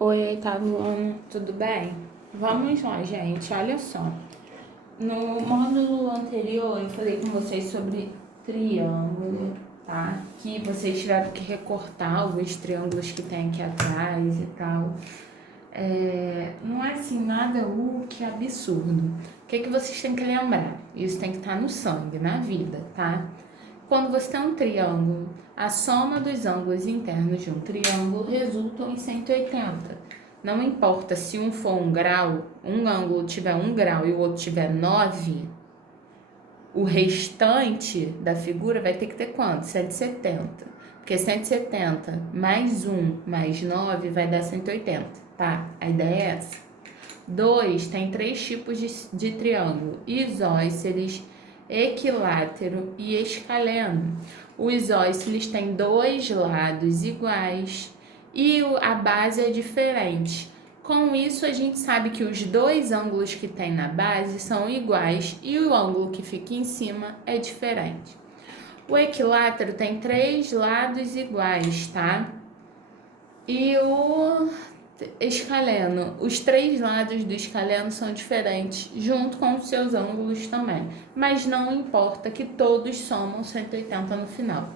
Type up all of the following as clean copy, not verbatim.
Oi, Taluana, tudo bem? Vamos lá, gente, olha só. No módulo anterior eu falei com vocês sobre triângulo, tá? Que vocês tiveram que recortar alguns triângulos que tem aqui atrás e tal. Não é assim nada que absurdo. O que vocês têm que lembrar? Isso tem que estar no sangue, na vida, tá? Quando você tem um triângulo, a soma dos ângulos internos de um triângulo resulta em 180. Não importa se um for 1 grau, um ângulo tiver 1 grau e o outro tiver 9, o restante da figura vai ter que ter quanto? 170. Porque 170 mais 1 mais 9 vai dar 180, tá? A ideia é essa. 2, tem 3 tipos de triângulo: isósceles, equilátero e escaleno. O isósceles tem 2 lados iguais e a base é diferente. Com isso, a gente sabe que os 2 ângulos que tem na base são iguais e o ângulo que fica em cima é diferente. O equilátero tem 3 lados iguais, tá? E o escaleno, os 3 lados do escaleno são diferentes, junto com os seus ângulos também. Mas não importa que todos somam 180 no final.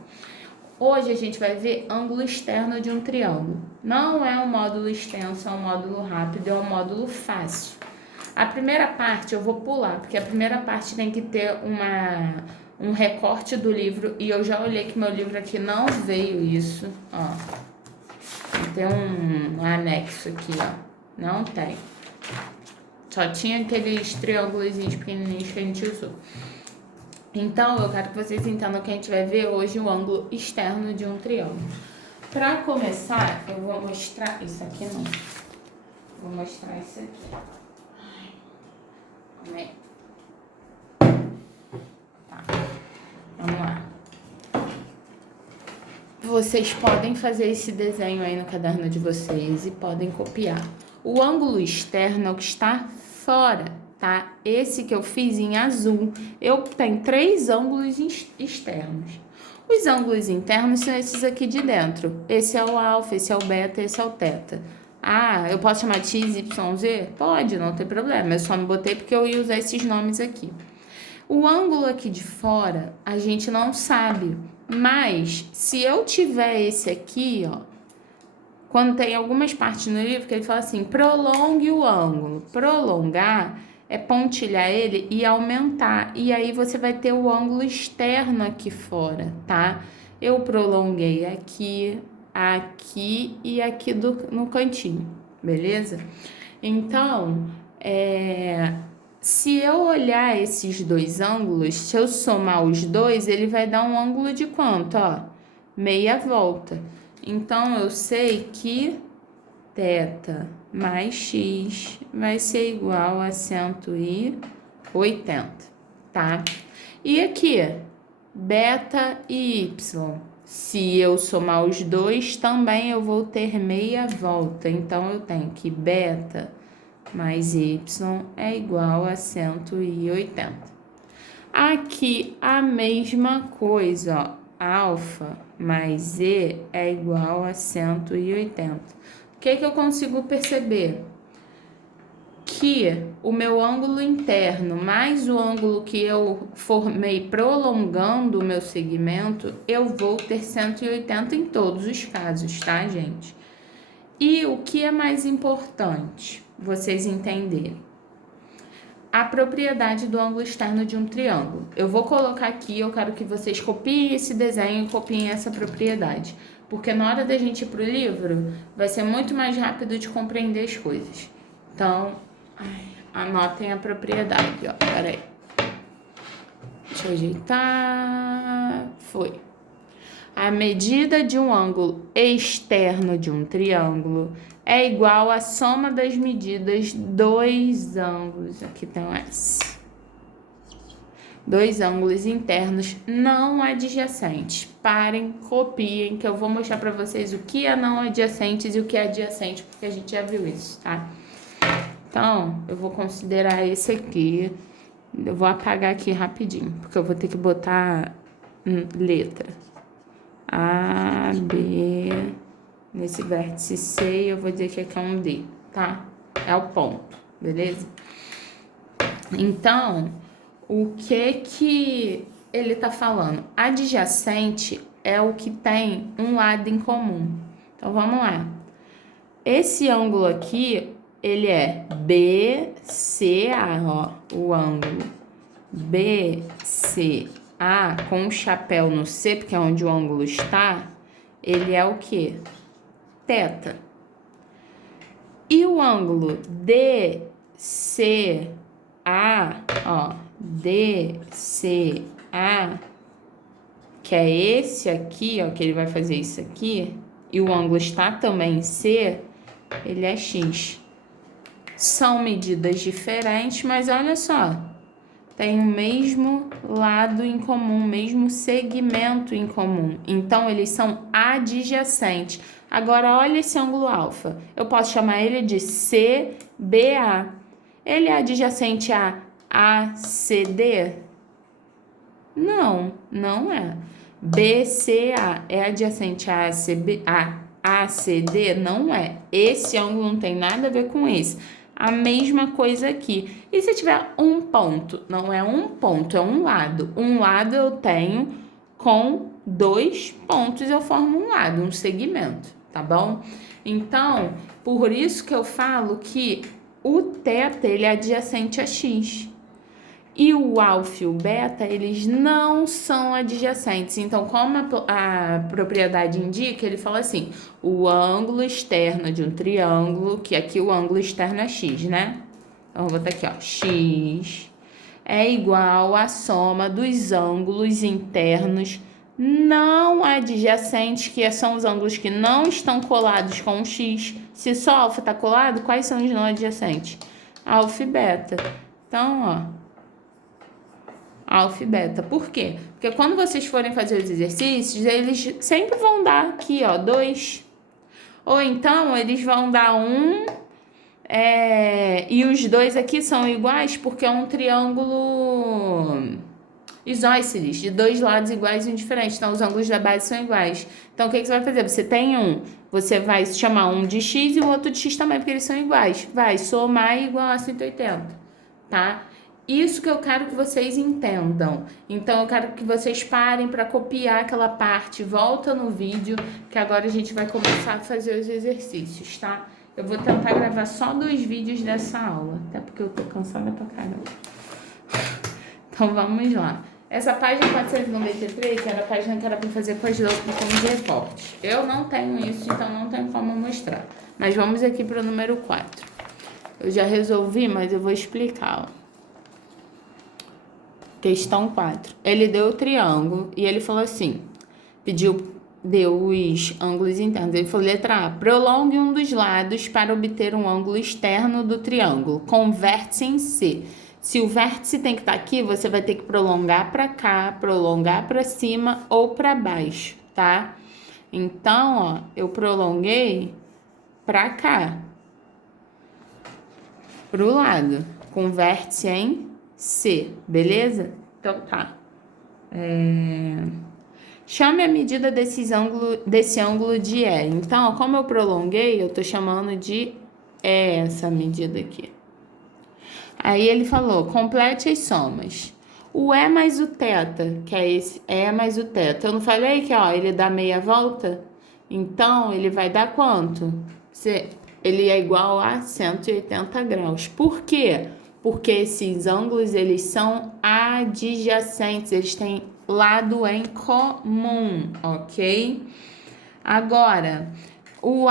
Hoje a gente vai ver ângulo externo de um triângulo. Não é um módulo extenso, é um módulo rápido, é um módulo fácil. A primeira parte eu vou pular, porque a primeira parte tem que ter um recorte do livro. E eu já olhei que meu livro aqui não veio isso, ó. Tem um anexo aqui, ó. Não tem. Só tinha aqueles triângulos pequenininhos que a gente usou. Então, eu quero que vocês entendam que a gente vai ver hoje o ângulo externo de um triângulo. Para começar, eu vou mostrar... Isso aqui não. Vou mostrar isso aqui. Como é? Tá. Vamos lá. Vocês podem fazer esse desenho aí no caderno de vocês e podem copiar. O ângulo externo é o que está fora, tá? Esse que eu fiz em azul, eu tenho 3 ângulos externos. Os ângulos internos são esses aqui de dentro. Esse é o alfa, esse é o beta, esse é o teta. Ah, eu posso chamar x, y, z? Pode, não tem problema. Eu só me botei porque eu ia usar esses nomes aqui. O ângulo aqui de fora, a gente não sabe. Mas, se eu tiver esse aqui, ó, quando tem algumas partes no livro que ele fala assim, prolongue o ângulo. Prolongar é pontilhar ele e aumentar. E aí você vai ter o ângulo externo aqui fora, tá? Eu prolonguei aqui, aqui e aqui no cantinho, beleza? Então, se eu olhar esses 2 ângulos, se eu somar os dois, ele vai dar um ângulo de quanto, ó? Meia volta. Então, eu sei que θ mais x vai ser igual a 180, tá? E aqui, beta e y. Se eu somar os dois, também eu vou ter meia volta. Então, eu tenho que beta mais y é igual a 180. Aqui, a mesma coisa, ó. Alfa mais z é igual a 180. O que eu consigo perceber? Que o meu ângulo interno mais o ângulo que eu formei prolongando o meu segmento, eu vou ter 180 em todos os casos, tá, gente? E o que é mais importante vocês entenderem? A propriedade do ângulo externo de um triângulo. Eu vou colocar aqui, eu quero que vocês copiem esse desenho e copiem essa propriedade. Porque na hora da gente ir pro livro, vai ser muito mais rápido de compreender as coisas. Então, anotem a propriedade, ó. Peraí. Deixa eu ajeitar. Foi. A medida de um ângulo externo de um triângulo é igual à soma das medidas dos ângulos. Aqui tem um S. 2 ângulos internos não adjacentes. Parem, copiem, que eu vou mostrar para vocês o que é não adjacentes e o que é adjacente, porque a gente já viu isso, tá? Então, eu vou considerar esse aqui. Eu vou apagar aqui rapidinho, porque eu vou ter que botar letra. A, B, nesse vértice C, eu vou dizer que aqui é um D, tá? É o ponto, beleza? Então, o que ele tá falando? Adjacente é o que tem um lado em comum. Então, vamos lá. Esse ângulo aqui, ele é BCA, ó, o ângulo BCA com o chapéu no C, porque é onde o ângulo está, ele é o quê? Teta. E o ângulo DCA, ó, DCA, que é esse aqui, ó, que ele vai fazer isso aqui, e o ângulo está também em C, ele é X. São medidas diferentes, mas olha só, tem o mesmo lado em comum, mesmo segmento em comum. Então, eles são adjacentes. Agora, olha esse ângulo alfa. Eu posso chamar ele de CBA. Ele é adjacente a ACD? Não, não é. BCA é adjacente a ACD? Não é. Esse ângulo não tem nada a ver com esse. A mesma coisa aqui. E se tiver um ponto? Não é um ponto, é um lado. Um lado eu tenho com 2 pontos, eu formo um lado, um segmento, tá bom? Então, por isso que eu falo que o θ, ele é adjacente a x. E o alfa e o beta, eles não são adjacentes. Então, como a propriedade indica, ele fala assim, o ângulo externo de um triângulo, que aqui o ângulo externo é x, né? Então, eu vou botar aqui, ó, x é igual à soma dos ângulos internos não adjacentes, que são os ângulos que não estão colados com o x. Se só alfa está colado, quais são os não adjacentes? Alfa e beta. Então, ó, alfa e beta. Por quê? Porque quando vocês forem fazer os exercícios, eles sempre vão dar aqui, ó, 2. Ou então, eles vão dar 1, e os 2 aqui são iguais porque é um triângulo isósceles, de 2 lados iguais e um diferente. Então, os ângulos da base são iguais. Então, o que você vai fazer? Você tem um, você vai chamar um de x e o outro de x também, porque eles são iguais. Vai somar igual a 180, tá? Isso que eu quero que vocês entendam. Então, eu quero que vocês parem para copiar aquela parte. Volta no vídeo, que agora a gente vai começar a fazer os exercícios, tá? Eu vou tentar gravar só 2 vídeos dessa aula, até porque eu tô cansada pra caramba. Então, vamos lá. Essa página 493, que era a página que era para fazer com as reportes. Eu não tenho isso, então não tenho como mostrar. Mas vamos aqui para o número 4. Eu já resolvi, mas eu vou explicar, ó. Questão 4. Ele deu o triângulo e ele falou assim, deu os ângulos internos. Ele falou, letra A, prolongue um dos lados para obter um ângulo externo do triângulo, com vértice em C. Se o vértice tem que estar aqui, você vai ter que prolongar para cá, prolongar para cima ou para baixo, tá? Então, ó, eu prolonguei para cá, pro lado, com vértice em C, beleza? Então, tá. Chame a medida desse ângulo de E. Então, como eu prolonguei, eu tô chamando de E essa medida aqui. Aí ele falou, complete as somas. O E mais o θ, que é esse E mais o θ. Eu não falei que, ó, ele dá meia volta? Então, ele vai dar quanto? Ele é igual a 180 graus. Por quê? Porque esses ângulos, eles são adjacentes, eles têm lado em comum, ok? Agora, o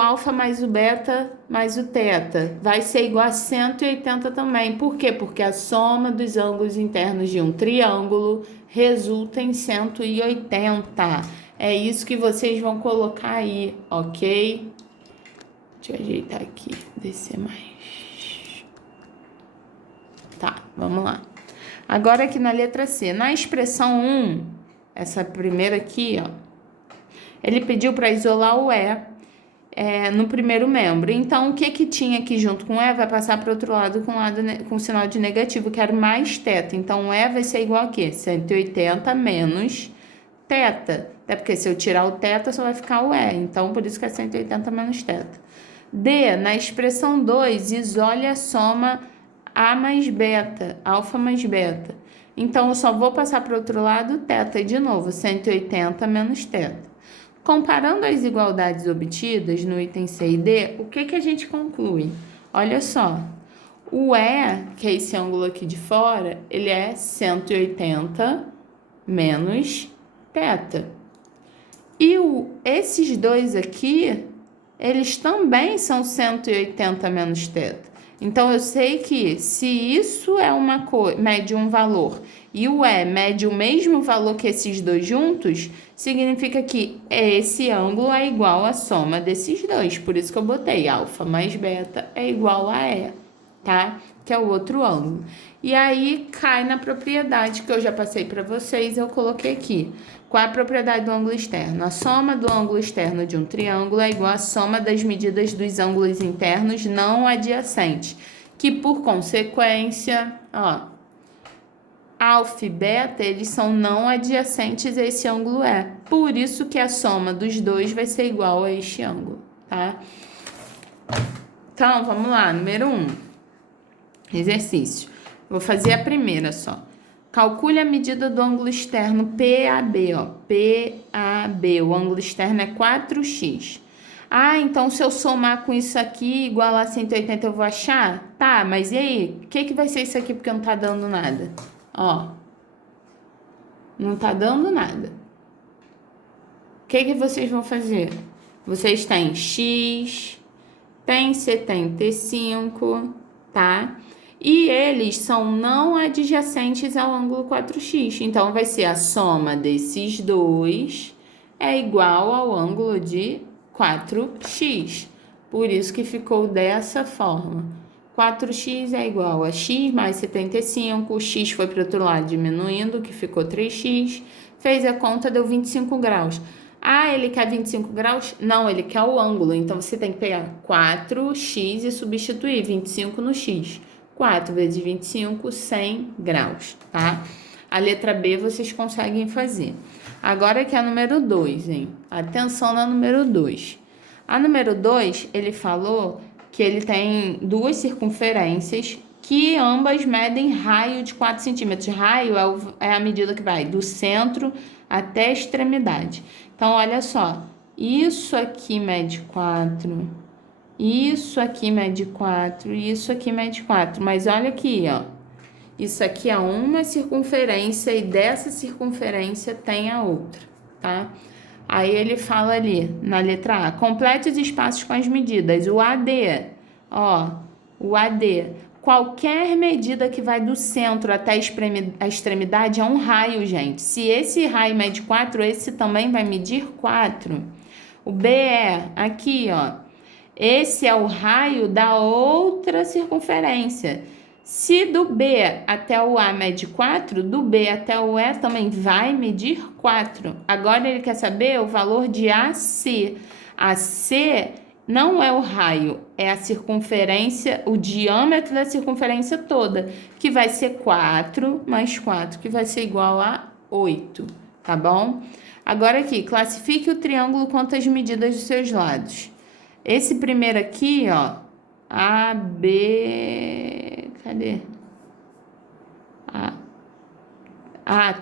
alfa mais o beta mais o θ vai ser igual a 180 também. Por quê? Porque a soma dos ângulos internos de um triângulo resulta em 180. É isso que vocês vão colocar aí, ok? Deixa eu ajeitar aqui, descer mais. Tá, vamos lá. Agora aqui na letra C, na expressão 1, essa primeira aqui, ó, ele pediu para isolar o E no primeiro membro. Então, o que tinha aqui junto com o E vai passar para o outro lado com sinal de negativo, que era mais θ. Então, o E vai ser igual a quê? 180 menos θ. Até porque se eu tirar o θ, só vai ficar o E. Então, por isso que é 180 menos θ. D, na expressão 2, isole a soma A mais beta, alfa mais beta. Então, eu só vou passar para o outro lado θ de novo, 180 menos θ. Comparando as igualdades obtidas no item C e D, o que a gente conclui? Olha só, o E, que é esse ângulo aqui de fora, ele é 180 menos θ. E esses dois aqui, eles também são 180 menos θ. Então, eu sei que se isso é uma coisa, mede um valor, e o E mede o mesmo valor que esses dois juntos, significa que esse ângulo é igual à soma desses dois. Por isso que eu botei alfa mais beta é igual a E, tá? Que é o outro ângulo. E aí, cai na propriedade que eu já passei para vocês, eu coloquei aqui. Qual é a propriedade do ângulo externo? A soma do ângulo externo de um triângulo é igual à soma das medidas dos ângulos internos não adjacentes, que por consequência, ó, alfa e beta, eles são não adjacentes a esse ângulo E. Por isso que a soma dos dois vai ser igual a este ângulo, tá? Então, vamos lá, número 1. Exercício. Vou fazer a primeira só. Calcule a medida do ângulo externo PAB, ó. PAB, o ângulo externo é 4x. Ah, então se eu somar com isso aqui igual a 180 eu vou achar? Tá, mas e aí? O que vai ser isso aqui porque não tá dando nada? Ó, não tá dando nada. O que vocês vão fazer? Vocês têm x, tem 75, tá? E eles são não adjacentes ao ângulo 4x. Então, vai ser a soma desses dois é igual ao ângulo de 4x. Por isso que ficou dessa forma. 4x é igual a x mais 75. O x foi para o outro lado diminuindo, que ficou 3x. Fez a conta, deu 25 graus. Ah, ele quer 25 graus? Não, ele quer o ângulo. Então, você tem que pegar 4x e substituir 25 no x. 4 vezes 25, 100 graus, tá? A letra B vocês conseguem fazer. Agora que é a número 2, hein? Atenção na número 2. A número 2, ele falou que ele tem duas circunferências que ambas medem raio de 4 centímetros. Raio é a medida que vai do centro até a extremidade. Então, olha só. Isso aqui mede 4. Isso aqui mede 4, isso aqui mede 4. Mas olha aqui, ó. Isso aqui é uma circunferência e dessa circunferência tem a outra, tá? Aí ele fala ali, na letra A, complete os espaços com as medidas. O AD, ó, o AD. Qualquer medida que vai do centro até a extremidade é um raio, gente. Se esse raio mede 4, esse também vai medir 4. O BE, aqui, ó. Esse é o raio da outra circunferência. Se do B até o A mede 4, do B até o E também vai medir 4. Agora ele quer saber o valor de AC. AC não é o raio, é a circunferência, o diâmetro da circunferência toda, que vai ser 4 mais 4, que vai ser igual a 8, tá bom? Agora aqui, classifique o triângulo quanto às medidas dos seus lados. Esse primeiro aqui, ó, AB, cadê?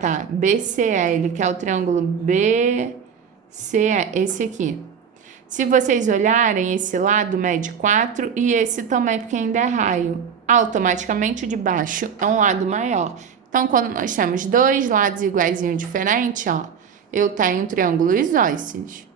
Tá, BCE, ele quer o triângulo BCE, esse aqui. Se vocês olharem, esse lado mede 4 e esse também, porque ainda é raio. Automaticamente o de baixo é um lado maior. Então, quando nós temos dois lados iguaizinhos diferentes, ó, eu tenho um triângulo isósceles.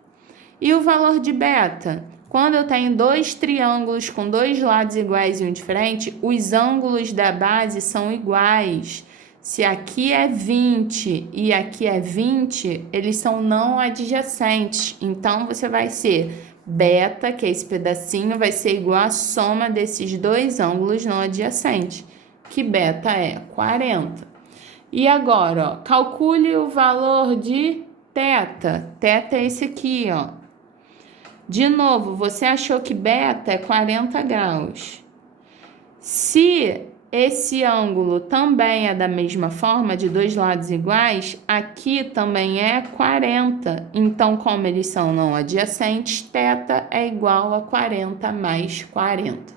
E o valor de beta? Quando eu tenho dois triângulos com dois lados iguais e um diferente, os ângulos da base são iguais. Se aqui é 20 e aqui é 20, eles são não adjacentes. Então, você vai ser beta, que é esse pedacinho, vai ser igual a soma desses dois ângulos não adjacentes, que beta é 40. E agora, ó, calcule o valor de θ. Θ é esse aqui, ó. De novo, você achou que beta é 40 graus. Se esse ângulo também é da mesma forma, de dois lados iguais, aqui também é 40. Então, como eles são não adjacentes, θ é igual a 40 mais 40.